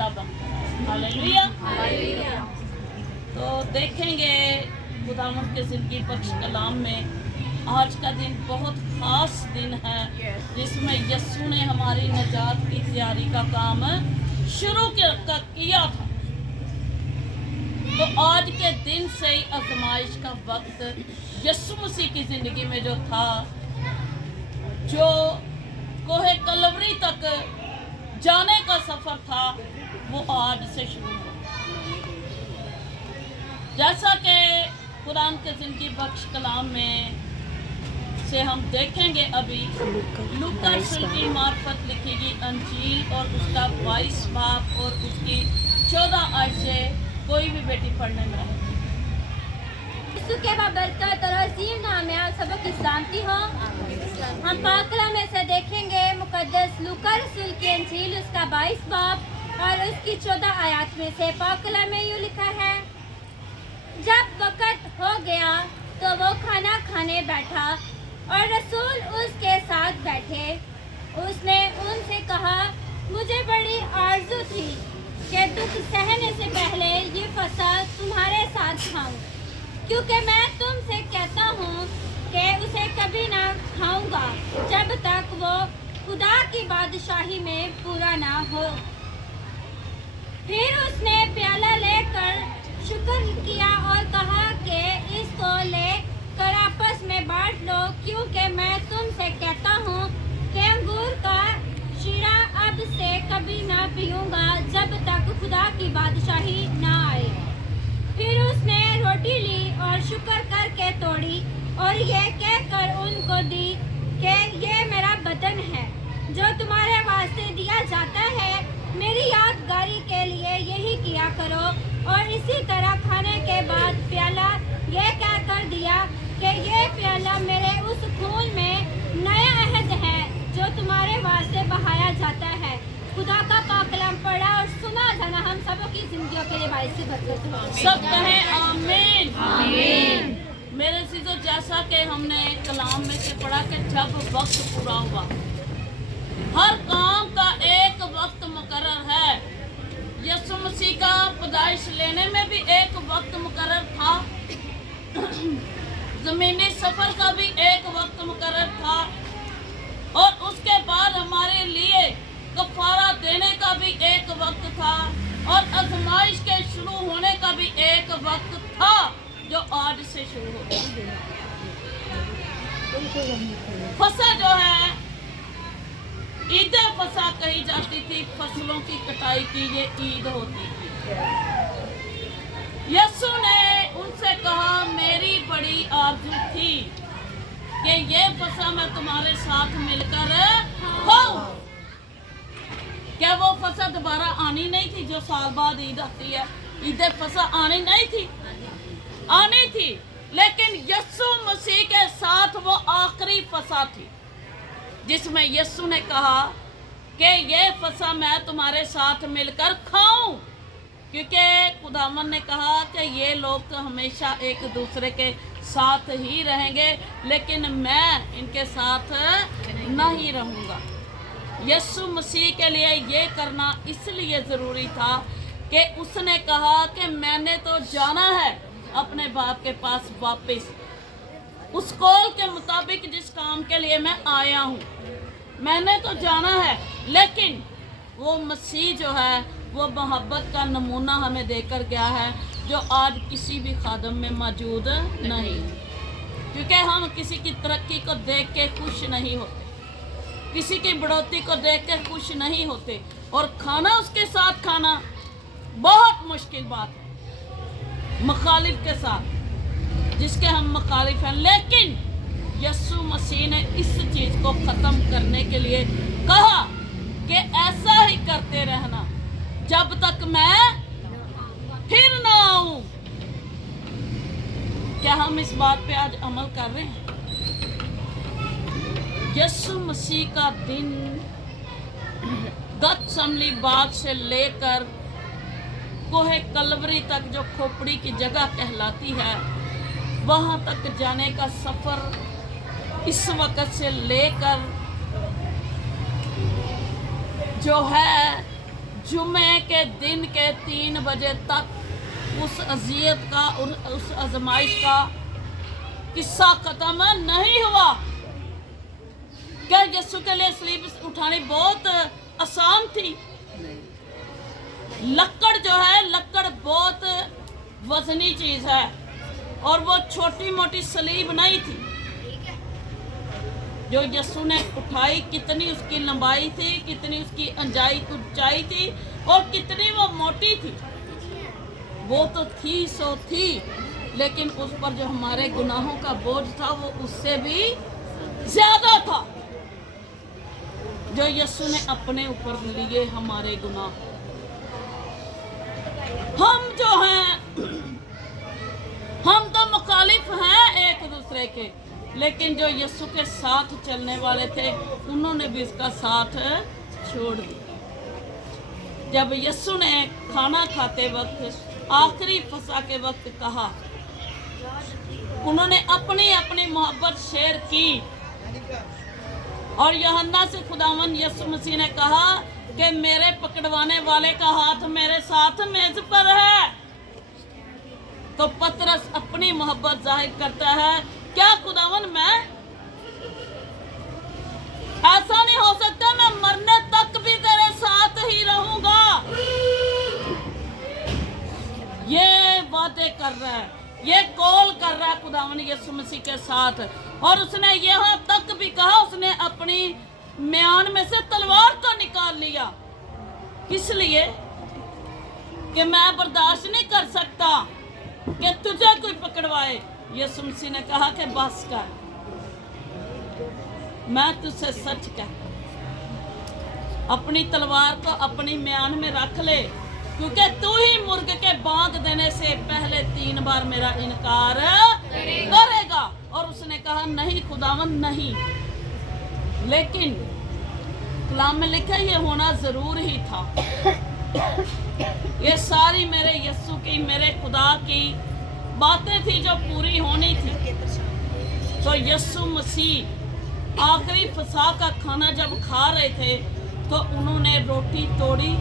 जिंदा बनकर आए। हालेलुया। तो देखेंगे खुदावंद के जिंदगी बख्श कलाम में आज का दिन बहुत खास दिन है जिसमें यीशु ने हमारी निजात की तैयारी का काम शुरू किया था। तो आज के दिन से ही आजमाइश का वक्त यीशु मसीह की जिंदगी में जो था, जो कोहे कलवरी तक जाने का सफर था, वो आज से शुरू हुआ। जैसा कि कुरान के जिंदगी बख्श कलाम में से हम देखेंगे, अभी लूका रसूल की मार्फत लिखी गई अंजील और उसका 22 बाब और उसकी 14 आयतें कोई भी बेटी पढ़ने में है। यीशु के बरकत और अजीम नाम में आप सबको की शांति हो। हम पाक कलाम में से देखेंगे मुकद्दस लूका रसूल की अंजील उसका 22 बाब और उसकी 14 आयत में से पाक कलाम में यूँ लिखा है, जब वक़्त हो गया तो वो खाना खाने बैठा और रसूल उसके साथ बैठे। उसने उनसे कहा, मुझे बड़ी आरज़ू थी कि दुख सहने से पहले ये फसह तुम्हारे साथ खाऊं, क्योंकि मैं तुमसे कहता हूँ कि उसे कभी ना खाऊंगा जब तक वो खुदा की बादशाही में पूरा ना हो। फिर उसने प्याला लेकर शुक्र किया और कहा कि इसको लेकर आपस में बांट लो, क्योंकि मैं तुमसे कहता हूँ कि अंगूर का शीरा अब से कभी ना पीऊंगा जब तक खुदा की बादशाही ना आए। फिर उसने रोटी ली और शुक्र करके तोड़ी और ये कहकर उनको दी कि ये मेरा बदन है जो तुम्हारे वास्ते दिया जाता है। मेरी यादगारी के लिए यही किया करो। और इसी तरह खाने के बाद प्याला ये कहकर दिया कि ये प्याला मेरे उस खून में नया अहद है जो तुम्हारे वास्ते बहाया जाता है। खुदा का पाक कलाम पढ़ा और सुना जाना हम सबों की जिंदगियों के लिए बाइस से बरकत। सब कहें आमीन। आमीन। मेरे चीजों, जैसा कि हमने कलाम में से पढ़ा कि जब वक्त पूरा हुआ, हर काम का एक वक्त मुकर्रर है। यीशु मसीह का पैदाइश लेने में भी एक वक्त मुकर्रर था, जमीनी सफर का भी एक वक्त मुकर्रर था, और उसके बाद हमारे लिए कफारा देने का भी एक वक्त था, और आजमाइश के शुरू होने का भी एक वक्त था जो आज से शुरू हो गया। फसह जो है, ईद फसह कही जाती थी, फसलों की कटाई की ये ईद होती थी। यीशु ने उनसे कहा, मेरी बड़ी आरज़ू थी कि ये फसह मैं तुम्हारे साथ मिलकर खाऊं। क्या वो फसह दोबारा आनी नहीं थी जो साल बाद ईद आती है? ईद फसह आनी नहीं थी, आनी थी, लेकिन यीशु मसीह के साथ वो आखिरी फसह थी जिसमें यीशु ने कहा कि ये फसह मैं तुम्हारे साथ मिलकर खाऊं, क्योंकि खुदावन ने कहा कि ये लोग तो हमेशा एक दूसरे के साथ ही रहेंगे, लेकिन मैं इनके साथ नहीं रहूँगा। यीशु मसीह के लिए ये करना इसलिए ज़रूरी था कि उसने कहा कि मैंने तो जाना है अपने बाप के पास वापस, उस कॉल के मुताबिक जिस काम के लिए मैं आया हूँ, मैंने तो जाना है। लेकिन वो मसीह जो है वो मोहब्बत का नमूना हमें देकर गया है, जो आज किसी भी खादम में मौजूद नहीं, क्योंकि हम किसी की तरक्की को देख के खुश नहीं होते, किसी की बढ़ोतरी को देख के खुश नहीं होते, और खाना उसके साथ खाना बहुत मुश्किल बात है, मुखालिफ के साथ जिसके हम मुखालिफ हैं। लेकिन यीशु मसीह ने इस चीज़ को ख़त्म करने के लिए कहा कि ऐसा ही करते रहना जब तक मैं फिर ना आऊं। क्या हम इस बात पे आज अमल कर रहे हैं? यीशु मसीह का दिन गतसमनी बाग से लेकर कोहे कलवरी तक, जो खोपड़ी की जगह कहलाती है, वहाँ तक जाने का सफ़र इस वक़्त से लेकर जो है जुमे के दिन के 3 बजे तक उस अजियत का और उस आजमाइश का किस्सा खत्म नहीं हुआ। क्या यीशु के लिए सलीब उठानी बहुत आसान थी? लकड़ जो है, लकड़ बहुत वजनी चीज है और वो छोटी मोटी सलीब नहीं थी जो यीशु ने उठाई। कितनी उसकी लंबाई थी, कितनी उसकी ऊंचाई थी और कितनी वो मोटी थी। वो तो थी सो थी, लेकिन उस पर जो हमारे गुनाहों का बोझ था वो उससे भी ज्यादा था, जो यीशु ने अपने ऊपर लिए हमारे गुनाह। हम जो हैं, हम तो मुखालिफ हैं एक दूसरे के, लेकिन जो यीशु के साथ चलने वाले थे उन्होंने भी इसका साथ छोड़ दिया। जब यीशु ने खाना खाते वक्त, आखिरी फसह के वक्त कहा, उन्होंने अपनी अपनी मोहब्बत शेयर की और यूहन्ना से खुदावन यीशु मसीह ने कहा कि मेरे पकड़वाने वाले का हाथ मेरे साथ मेज पर है। तो पतरस अपनी मोहब्बत जाहिर करता है, क्या खुदावन मैं, ऐसा नहीं हो सकता, मैं मरने तक भी तेरे साथ ही रहूंगा। ये वादे कर रहा है, ये कॉल कर रहा है खुदावन यीशु मसीह के साथ। और उसने यहाँ तक भी कहा, उसने अपनी म्यान में से तलवार तो निकाल लिया, इसलिए कि मैं बर्दाश्त नहीं कर सकता कि तुझे कोई पकड़वाए। यीशु मसीह ने कहा कि बस कर, मैं तुझसे सच कह, अपनी तलवार को अपनी म्यान में रख ले, क्योंकि तू ही मुर्ग के बांग देने से पहले 3 बार मेरा इनकार करेगा। और उसने कहा नहीं खुदावन नहीं, लेकिन कलाम में लिखा ये होना जरूर ही था। ये सारी मेरे यीशु की, मेरे खुदा की बातें थी जो पूरी होनी थी। तो यीशु मसीह आखिरी फसह का खाना जब खा रहे थे तो उन्होंने रोटी तोड़ी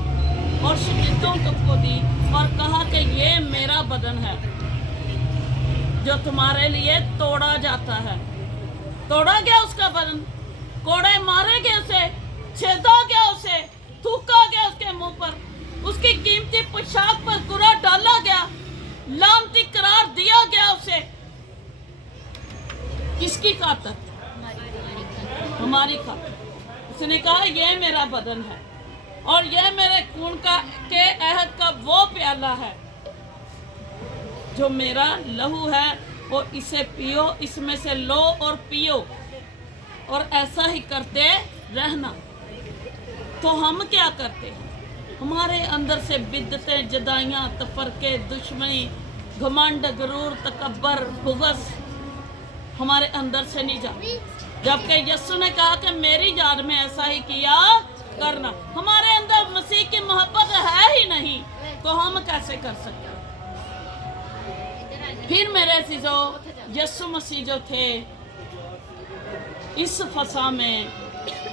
और शागिर्दों को दी और कहा कि ये मेरा बदन है जो तुम्हारे लिए तोड़ा जाता है। तोड़ा गया उसका बदन, कोड़े मारे गए उसे, छेदा गया उसे, थूका गया उसके मुंह पर, उसकी कीमती पोशाक पर कुरा डाला गया, लानती करार दिया गया उसे। किसकी खातर? हमारी खातर। उसने कहा ये मेरा बदन है और यह मेरे खून का के अहद का वो प्याला है जो मेरा लहू है, वो इसे पियो, इसमें से लो और पियो और ऐसा ही करते रहना। तो हम क्या करते हैं? हमारे अंदर से बिद्दतें, जदाइयाँ, तफरके, दुश्मनी, घमंड, गरूर, तकब्बर, बुग़्ज़ हमारे अंदर से नहीं जाती। जबकि यीशु ने कहा कि मेरी याद में ऐसा ही किया करना। हमारे अंदर मसीह की मोहब्बत है ही नहीं तो हम कैसे कर सकते? फिर मेरे चीजों, यीशु मसीह जो थे इस फसा में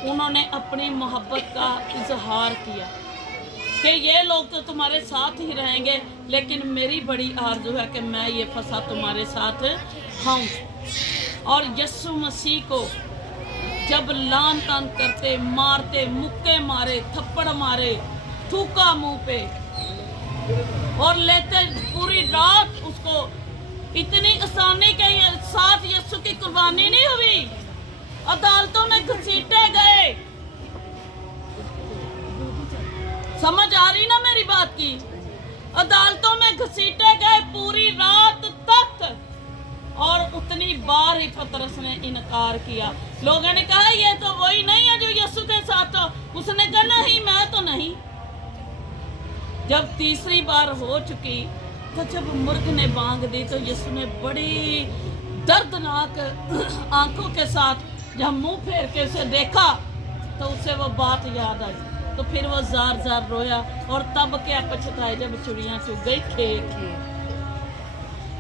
उन्होंने अपनी मोहब्बत का इजहार किया कि ये लोग तो तुम्हारे साथ ही रहेंगे, लेकिन मेरी बड़ी आरज़ू है कि मैं ये फसा तुम्हारे साथ खाऊं। और यीशु मसीह को जब लान तान करते, मारते, मुक्के मारे, थप्पड़ मारे, थूका मुंह पे और लेते, पूरी रात उसको इतनी आसानी के साथ यीशु की कुर्बानी नहीं हुई, अदालतों में घसीटे गए। समझ आ रही ना मेरी बात की? अदालतों में घसीटे गए पूरी रात तक और उतनी बार ही पतरस ने इनकार किया। लोगों ने कहा ये तो वही नहीं है जो यीशु के साथ था। उसने कहा नहीं, मैं तो नहीं। जब तीसरी बार हो चुकी तो जब मुर्ग ने बांग दी तो यीशु ने बड़ी दर्दनाक आंखों के साथ जब मुंह फेर के उसे देखा तो उसे वो बात याद आई। तो फिर वो जार जार रोया और तब क्या पछताए जब चिड़ियां चुग गई खेत,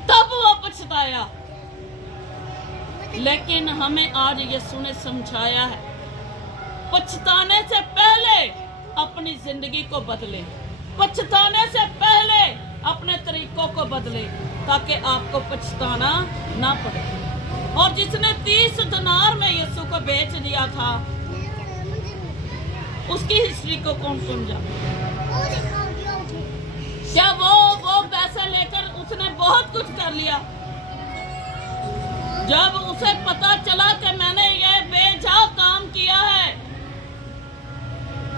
तब वो पछताया। लेकिन हमें आज यीशु ने समझाया है, पछताने से पहले अपनी जिंदगी को बदले, पछताने से पहले अपने तरीकों को बदले, ताकि आपको पछताना ना पड़े। और जिसने 30 दिनार में यीशु को बेच दिया था, उसकी हिस्ट्री को कौन समझा? क्या वो पैसे लेकर उसने बहुत कुछ कर लिया? जब उसे पता चला कि मैंने ये बेजा काम किया है,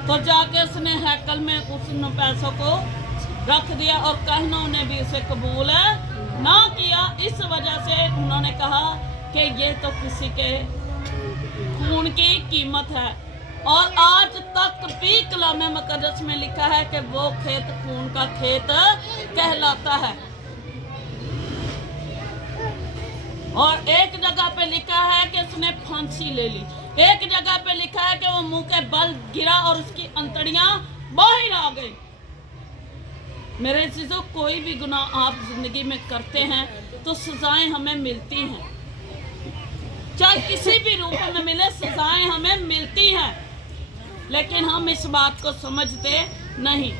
तो जाके उसने हैकल में उन पैसों को रख दिया, और कहनों ने भी उसे कबूल ना किया। इस वजह से उन्होंने कहा कि ये तो किसी के खून की कीमत है। और आज तक भी कलाम मुकद्दस में लिखा है कि वो खेत खून का खेत कहलाता है। और एक जगह पे लिखा है कि उसने फांसी ले ली, एक जगह पे लिखा है कि वो मुंह के बल गिरा और उसकी अंतड़ियां बाहर आ गई। मेरे अजीजों, कोई भी गुनाह आप जिंदगी में करते हैं तो सजाएं हमें मिलती हैं, चाहे किसी भी रूप में मिले, सजाएं हमें मिलती हैं, लेकिन हम इस बात को समझते नहीं।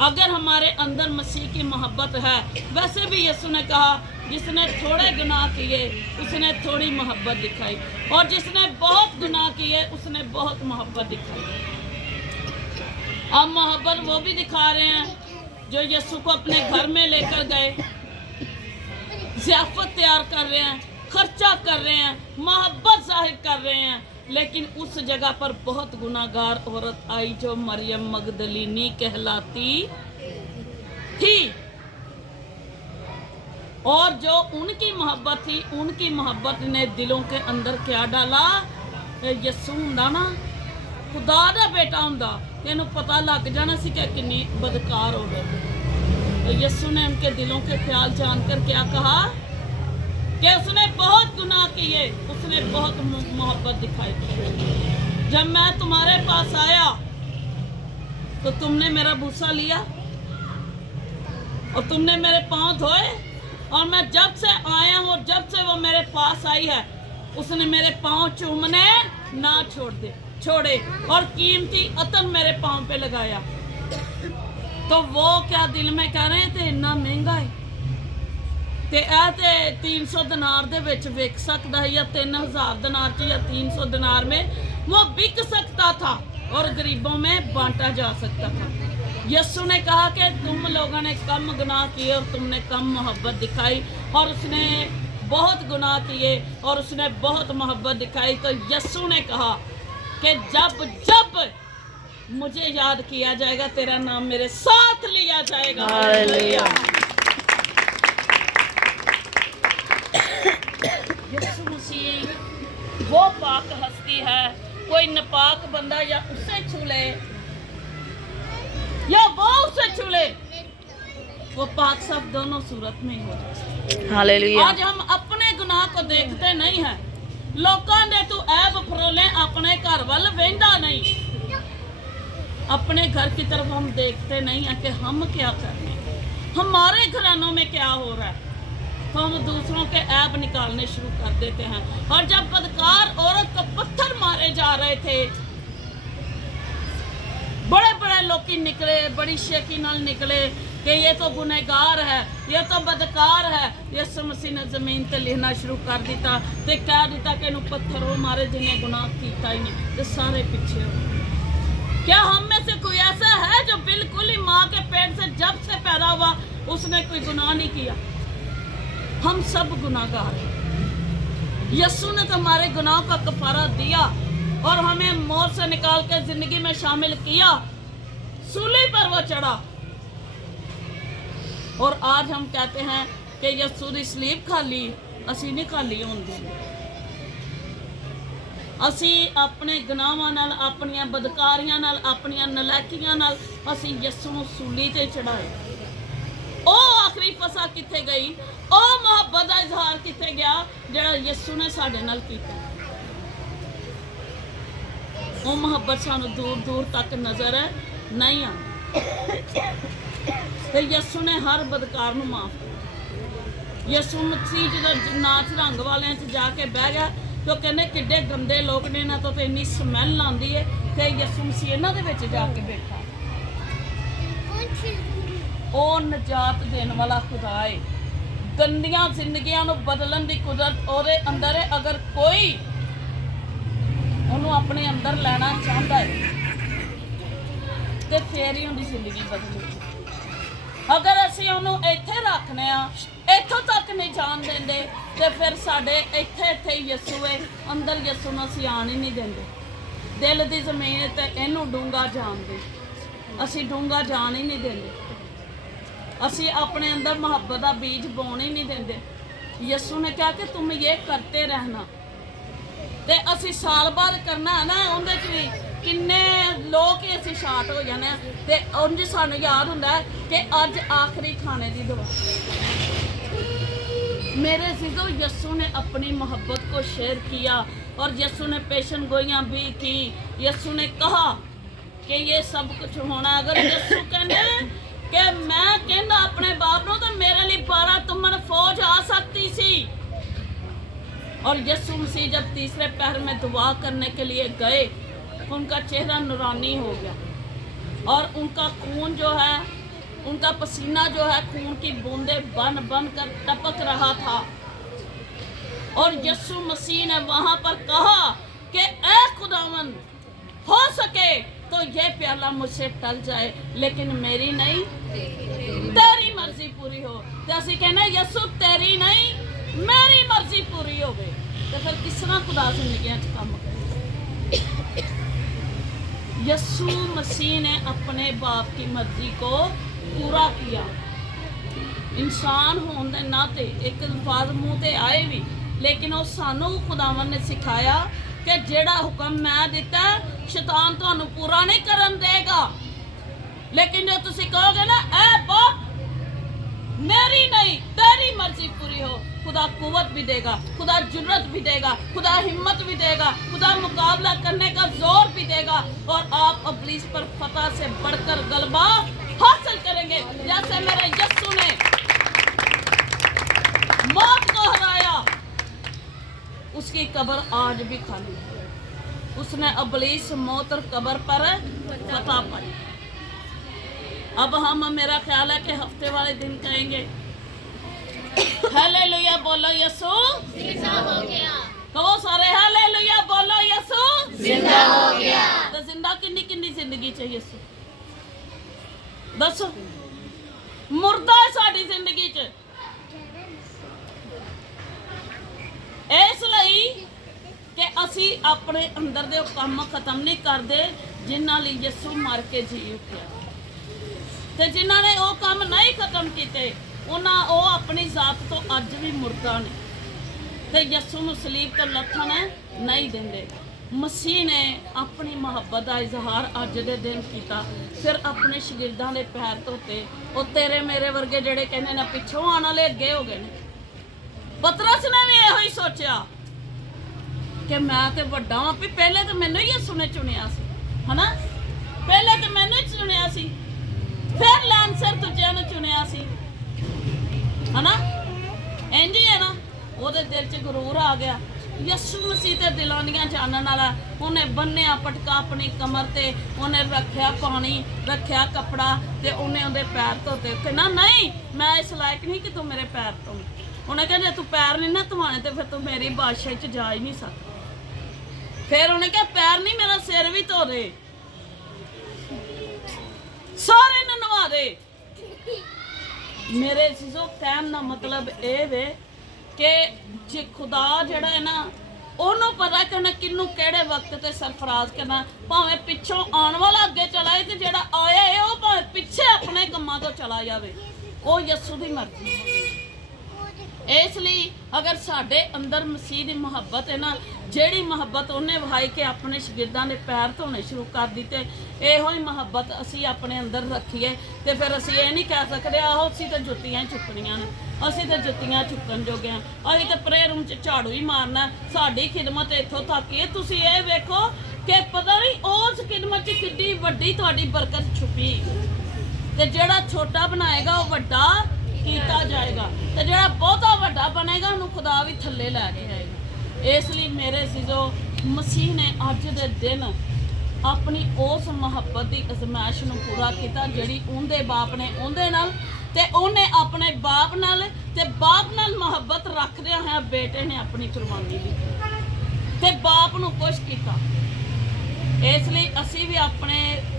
अगर हमारे अंदर मसीह की मोहब्बत है, वैसे भी यीशु ने कहा जिसने थोड़े गुनाह किए उसने थोड़ी मोहब्बत दिखाई, और जिसने बहुत गुनाह किए उसने बहुत मोहब्बत दिखाई। अब मोहब्बत वो भी दिखा रहे हैं जो यीशु को अपने घर में लेकर गए, ज़ियाफत तैयार कर रहे हैं, खर्चा कर रहे हैं, मोहब्बत जाहिर कर रहे हैं, लेकिन उस जगह पर बहुत गुनाहगार औरत आई जो मरियम मगदलीनी कहलाती थी। और जो उनकी मोहब्बत थी, उनकी मोहब्बत ने दिलों के अंदर क्या डाला? यीशु हुंदा ना खुदा दा बेटा हुंदा, तेनों पता लग जाना सी कि कितनी बदकार हो गए। तो यीशु ने उनके दिलों के ख्याल जानकर क्या कहा कि उसने बहुत गुनाह किए, उसने बहुत मोहब्बत दिखाई। जब मैं तुम्हारे पास आया तो तुमने मेरा भूसा लिया और तुमने मेरे पांव धोए, और मैं जब से आया हूँ और जब से वो मेरे पास आई है, उसने मेरे पांव चूमने ना छोड़े और कीमती अतन मेरे पांव पे लगाया। तो वो क्या दिल में कह रहे थे, इतना महंगा है ते 300 दिनार दे विच विक सकता है, या 3000 दिनार च या 300 दिनार में वो बिक सकता था और गरीबों में बांटा जा सकता था। यीशु ने कहा कि तुम लोगों ने कम गुनाह किए और तुमने कम मोहब्बत दिखाई, और उसने बहुत गुनाह किए और उसने बहुत मोहब्बत दिखाई। तो यीशु ने कहा कि जब जब मुझे याद किया जाएगा, तेरा नाम मेरे साथ लिया जाएगा। हालेलुया। यीशु मसीह वो पाक हस्ती है, कोई नापाक बंदा या उसे छू ले या वो उसे छू ले, वो पाक सब दोनों सूरत में हो जाए। हालेलुया। आज हम अपने गुनाह को देखते नहीं हैं, लोगों ने तू ऐब फरोले अपने घर वाल वेंदा नहीं, अपने घर की तरफ हम देखते नहीं हैं कि हम क्या कर रहे हैं, हमारे घरानों में क्या हो रहा है, तो हम दूसरों के ऐब निकालने शुरू कर देते हैं। और जब बदकार औरत को पत्थर मारे जा रहे थे, बड़े बड़े लोग निकले, बड़ी शेकी नाल निकले कि ये तो गुनहगार है, ये तो बदकार है। यीशु मसीह ने जमीन ते लिखना शुरू कर दिता ते कह दिता कि इन्हू पत्थरों मारे जिन्हें गुनाह किया ही नहीं, तो सारे पीछे हो। क्या हम में से कोई ऐसा है जो बिल्कुल ही माँ के पेट से जब से पैदा हुआ उसने कोई गुनाह नहीं किया? हम सब गुनाहगार हैं। यीशु ने तो हमारे गुनाह का कफारा दिया और हमें मौत से निकाल कर जिंदगी में शामिल किया, सूली पर वो चढ़ा, और आज हम कहते हैं कि यीशु दी सलीब खाली, असी नहीं खाली होंदे। असी अपने गुनाहां नाल, अपनियां बदकारियां नाल, अपनियां नलैकियां नाल असी यीशु नूं सूली ते चढ़ाए। ओ आखिरी फसा किथे गई? ओ मोहब्बत दा इजहार किथे गया जिहड़ा यीशु ने साडे नाल कीता? ओ मोहब्बत सानू दूर दूर तक नजर नहीं आती। ते यीशु ने हर बदकार नूं माफ किया। यीशु मसीह जदों नाच रंग वालियां च जाके बह गया तो कहने किड्डे गंदे लोग ने, इन्हां तो इन्नी स्मैल आती है, ਤੇ ਯਿਸੂ ਮਸੀਹ ਇਹਨਾਂ ਦੇ ਵਿੱਚ ਜਾ ਕੇ ਬੈਠਾ। ਉਹ ਨਜਾਤ ਦੇਣ ਵਾਲਾ ਖੁਦਾ ਹੈ। ਗੰਦੀਆਂ ਜ਼ਿੰਦਗੀਆਂ ਨੂੰ ਬਦਲਣ ਦੀ ਕੁਦਰਤ ਉਹਦੇ ਅੰਦਰ ਹੈ। ਅਗਰ ਕੋਈ ਉਹਨੂੰ ਆਪਣੇ ਅੰਦਰ ਲੈਣਾ ਚਾਹੁੰਦਾ ਹੈ ਤੇ ਫੇਰ ਹੀ ਉਹਦੀ ਜ਼ਿੰਦਗੀ ਬਦਲੇਗੀ। ਅਗਰ ਅਸੀਂ ਉਹਨੂੰ ਇੱਥੇ ਰੱਖਨੇ ਆ, ਇੱਥੋਂ ਤੱਕ ਨਹੀਂ ਜਾਣ ਦਿੰਦੇ, ਤੇ ਫਿਰ ਸਾਡੇ ਇੱਥੇ ਯਿਸੂ ਹੈ, ਅੰਦਰ ਯਿਸੂ ਨੂੰ ਅਸੀਂ ਆਣ ਹੀ ਨਹੀਂ ਦਿੰਦੇ। ਦਿਲ ਦੀ ਜ਼ਮੀਨ ਤੇ ਇਹਨੂੰ ਡੂੰਘਾ ਜਾਣ ਦੇ, ਅਸੀਂ ਡੂੰਘਾ ਜਾਣ ਹੀ ਨਹੀਂ ਦਿੰਦੇ। ਅਸੀਂ ਆਪਣੇ ਅੰਦਰ ਮੁਹੱਬਤ ਦਾ ਬੀਜ ਬੋਣ ਹੀ ਨਹੀਂ ਦਿੰਦੇ। ਯਿਸੂ ਨੇ ਕਿਹਾ ਕਿ ਤੁਮ ਇਹ ਕਰਤੇ ਰਹਿਣਾ, ਤੇ ਅਸੀਂ ਸਾਲ ਬਾਅਦ ਕਰਨਾ ਹੈ ਨਾ। ਉਹਦੇ 'ਚ ਵੀ ਕਿੰਨੇ ਲੋਕ ਹੀ ਅਸੀਂ ਸ਼ਾਰਟ ਹੋ ਜਾਂਦੇ ਆ, ਤੇ ਉਂਝ ਸਾਨੂੰ ਯਾਦ ਹੁੰਦਾ ਕਿ ਅੱਜ ਆਖਰੀ ਖਾਣੇ ਦੀ ਦੁਆ। मेरे अज़ीज़ों, यस्सु ने अपनी मोहब्बत को शेयर किया और यस्सु ने पेशन गोइयाँ भी की। यस्सु ने कहा कि ये सब कुछ होना। अगर यस्सु कहने कि मैं कहना अपने बाप को, तो मेरे लिए 12 तुमन फौज आ सकती सी। और यस्सु मसीह जब तीसरे पहर में दुआ करने के लिए गए, उनका चेहरा नूरानी हो गया और उनका खून जो है, उनका पसीना जो है खून की बूंदें बन बन कर टपक रहा था। और यीशु मसीह ने वहां पर कहा कि ऐ खुदावन, हो सके तो ये प्याला मुझसे टल जाए, लेकिन मेरी नहीं तेरी मर्जी पूरी हो। तो असीं कहना यीशु तेरी नहीं मेरी मर्जी पूरी हो गई, तो फिर किस तरह खुदा जिंदगियां च काम करे। यीशु मसीह ने अपने बाप की मर्जी को पूरा किया। इंसान होने के नाते एक अल्फाज मुँह ते आए भी, लेकिन वो सानू खुदावन ने सिखाया कि जेड़ा हुक्म मैं दिता शैतान तुहानू पूरा नहीं करन देगा। लेकिन जो तुसी कहोगे ना ऐ बाप मेरी नहीं तेरी मर्जी पूरी हो, खुदा कुव्वत भी देगा, खुदा जुर्रत भी देगा, खुदा हिम्मत भी देगा, खुदा मुकाबला करने का जोर भी देगा, और आप इब्लीस पर फतह से बढ़कर गलबा हासिल करेंगे। जैसे मेरे यस्सु ने मौत को हराया, उसकी कब्र आज भी खाली है। उसने इब्लीस मौत और कब्र पर फतह पाई। अब हम, मेरा ख्याल है कि हफ्ते वाले दिन कहेंगे हालेलुया, बोलो यीशु जिंदा हो गया। कहो सारे हालेलुया, बोलो यीशु जिंदा हो गया। तो जिंदा किन्नी किन्नी जिंदगी चाहिए यीशु दसो। मुर्दा है साडी जिंदगी च, इसलिए कि असी अपने अंदर दे काम खत्म नहीं करते जिन्हां लई यीशु मर के जी उठिया। ते जिन्हां ने वो काम नहीं खत्म किए उन्हां वो अपनी जात तो अज भी मुर्दा ने, ते यीशु नूं सलीब तो लथन नहीं देंदे। मसीह ने अपनी मुहब्बत का इजहार अज दे दिन किया, फिर अपने शगिरदां दे पैर धोते। वो तेरे मेरे वर्गे जिहड़े कहंदे ने पिछों आने वाले अगे हो गए ने। पतरस ने भी इहो ही सोचा कि मैं तो वड्डा हाँ, भी पहले तो मैनू ही यीशु ने चुनिया सी, है ना, पहले तो मैनू ही चुनिया सी, फिर लांसर दूजिया ने चुनिया सी, है ना, इंज ही है ना। ਉਹਦੇ दिल च गुरूर आ गया। यीशु मसीह ते दिलों दियां जानन वाला, उन्हें बन्निया पटका अपनी कमर ते, उन्हें रखिया पानी, रखिया कपड़ा, ते उन्हें उहदे पैर धोते। कहना नहीं मैं इस लायक नहीं कि तू मेरे पैर धो। उन्हें कहना तू पैर नहीं ना धोने तो फिर तू मेरी बादशाही च जा ही नहीं सकता। फिर उन्हें कहा पैर नहीं मेरा सिर भी धो दे, सारे नूं नवा दे। मेरे चीज़ों कहण दा मतलब ये वे कि जे खुदा जिहड़ा है ना, ਉਹਨੂੰ पता कि उन्हें किन्नू किहड़े वक्त ते सरफराज करना। भावें पिछों आने वाला अगे चला जाए, तो जिहड़ा आया है वो भावें पिछे अपने कामां तो चला जाए, वो यीशु दी मर्जी है। इसलिए अगर साडे अंदर मसीह दी मुहब्बत है ना, जिहड़ी मुहब्बत उन्हें विखाई के अपने शगिरदां दे पैर धोने शुरू कर दिते, इहो ही मुहब्बत असी अपने अंदर रखीए, तो फिर असी ये नहीं कह सकते आहो असी तो जुत्तियां चुकनियां ने, असी तो जुत्तियां चुकन जोगे हैं, असी तो प्रेयर रूम च झाड़ू ही मारना। साडी खिदमत इत्थों तक है। तुसी ये वेखो कि पता नहीं उस खिदमत च किड्डी वड्डी तुहाडी बरकत छुपी, ते जिहड़ा छोटा बनाएगा वो वड्डा कीता जाएगा, तो जिहड़ा बहुता वड्डा बनेगा उन्होंने खुदा भी थल्ले लैके आएगा। इसलिए मेरे सीजो मसीह ने अज दे दिन ਆਪਣੀ ਉਸ ਮੁਹੱਬਤ ਦੀ ਅਜ਼ਮਾਇਸ਼ ਨੂੰ ਪੂਰਾ ਕੀਤਾ ਜਿਹੜੀ ਉਹਦੇ ਬਾਪ ਨੇ ਉਹਦੇ ਨਾਲ ਤੇ ਉਹਨੇ ਆਪਣੇ ਬਾਪ ਨਾਲ ਤੇ ਬਾਪ ਨਾਲ ਮੁਹੱਬਤ ਰੱਖਦਿਆਂ ਹੋਇਆ ਬੇਟੇ ਨੇ ਆਪਣੀ ਕੁਰਬਾਨੀ ਦਿੱਤੀ ਤੇ ਬਾਪ ਨੂੰ ਖੁਸ਼ ਕੀਤਾ। ਇਸ ਲਈ ਅਸੀਂ ਵੀ ਆਪਣੇ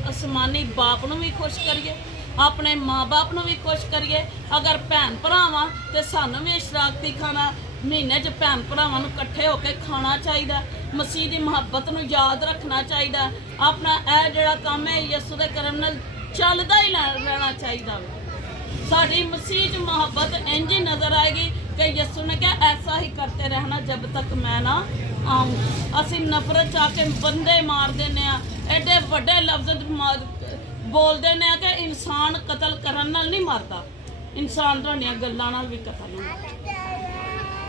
ਅਸਮਾਨੀ ਬਾਪ ਨੂੰ ਵੀ ਖੁਸ਼ ਕਰੀਏ, ਆਪਣੇ ਮਾਂ-ਬਾਪ ਨੂੰ ਵੀ ਖੁਸ਼ ਕਰੀਏ। ਅਗਰ ਭੈਣ ਭਰਾਵਾਂ ਤੇ ਸਾਨੂੰ ਵੀ ਇਸ਼ਰਾਕਤੀ ਖਾਣਾ ਮਹੀਨੇ 'ਚ ਭੈਣ ਭਰਾਵਾਂ ਨੂੰ ਇਕੱਠੇ ਹੋ ਕੇ ਖਾਣਾ ਚਾਹੀਦਾ। ਮਸੀਹ ਦੀ ਮੁਹੱਬਤ ਨੂੰ ਯਾਦ ਰੱਖਣਾ ਚਾਹੀਦਾ। ਆਪਣਾ ਇਹ ਜਿਹੜਾ ਕੰਮ ਹੈ ਯਿਸੂ ਦੇ ਕਰਮ ਨਾਲ ਚੱਲਦਾ ਹੀ ਰਹਿਣਾ ਚਾਹੀਦਾ। ਸਾਡੀ ਮਸੀਹ 'ਚ ਮੁਹੱਬਤ ਇੰਝ ਹੀ ਨਜ਼ਰ ਆਏਗੀ ਕਿ ਯਿਸੂ ਨੇ ਕਿਹਾ ਐਸਾ ਹੀ ਕਰਤੇ ਰਹਿਣਾ ਜਬ ਤੱਕ ਮੈਂ ਨਾ ਆऊं। ਅਸੀਂ ਨਫ਼ਰਤ 'ਚ ਆ ਕੇ ਬੰਦੇ ਮਾਰ ਦਿੰਦੇ ਆ, ਐਡੇ ਵੱਡੇ ਲਫ਼ਜ਼ ਬੋਲ ਦਿੰਦੇ ਆ ਕਿ ਇਨਸਾਨ ਕਤਲ ਕਰਨ ਨਾਲ ਨਹੀਂ ਮਰਦਾ, ਇਨਸਾਨ ਤੁਹਾਡੀਆਂ ਗੱਲਾਂ ਨਾਲ ਵੀ ਕਤਲ ਹੁੰਦਾ,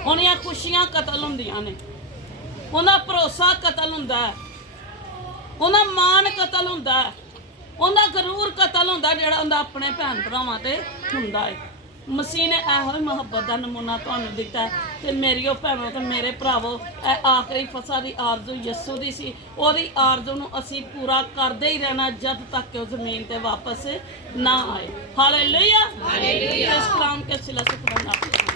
ਉਹਦੀਆਂ ਖੁਸ਼ੀਆਂ ਕਤਲ ਹੁੰਦੀਆਂ ਨੇ, ਉਹਦਾ ਭਰੋਸਾ ਕਤਲ ਹੁੰਦਾ ਹੈ, ਉਹਦਾ ਮਾਣ ਕਤਲ ਹੁੰਦਾ ਹੈ, ਉਹਦਾ ਗਰੂਰ ਕਤਲ ਹੁੰਦਾ ਜਿਹੜਾ ਉਹਦਾ ਆਪਣੇ ਭੈਣ ਭਰਾਵਾਂ ਤੇ ਹੁੰਦਾ ਹੈ। ਮਸੀਹ ਨੇ ਇਹੋ ਹੀ ਮੁਹੱਬਤ ਦਾ ਨਮੂਨਾ ਤੁਹਾਨੂੰ ਦਿੱਤਾ ਤੇ ਮੇਰੀਓ ਭੈਣੋ ਤੇ ਮੇਰੇ ਭਰਾਵੋ, ਇਹ ਆਖਰੀ ਫਸਾ ਦੀ ਆਰਜ਼ੂ ਯਿਸੂ ਦੀ ਸੀ। ਉਹਦੀ ਆਰਜ਼ੂ ਨੂੰ ਅਸੀਂ ਪੂਰਾ ਕਰਦੇ ਹੀ ਰਹਿਣਾ ਜਦ ਤੱਕ ਕਿ ਉਹ ਜ਼ਮੀਨ ਤੇ ਵਾਪਸ ਨਾ ਆਏ। Hallelujah, hallelujah. ਇਸ ਕਲਾਮ ਕੇ ਸਿਲਾ से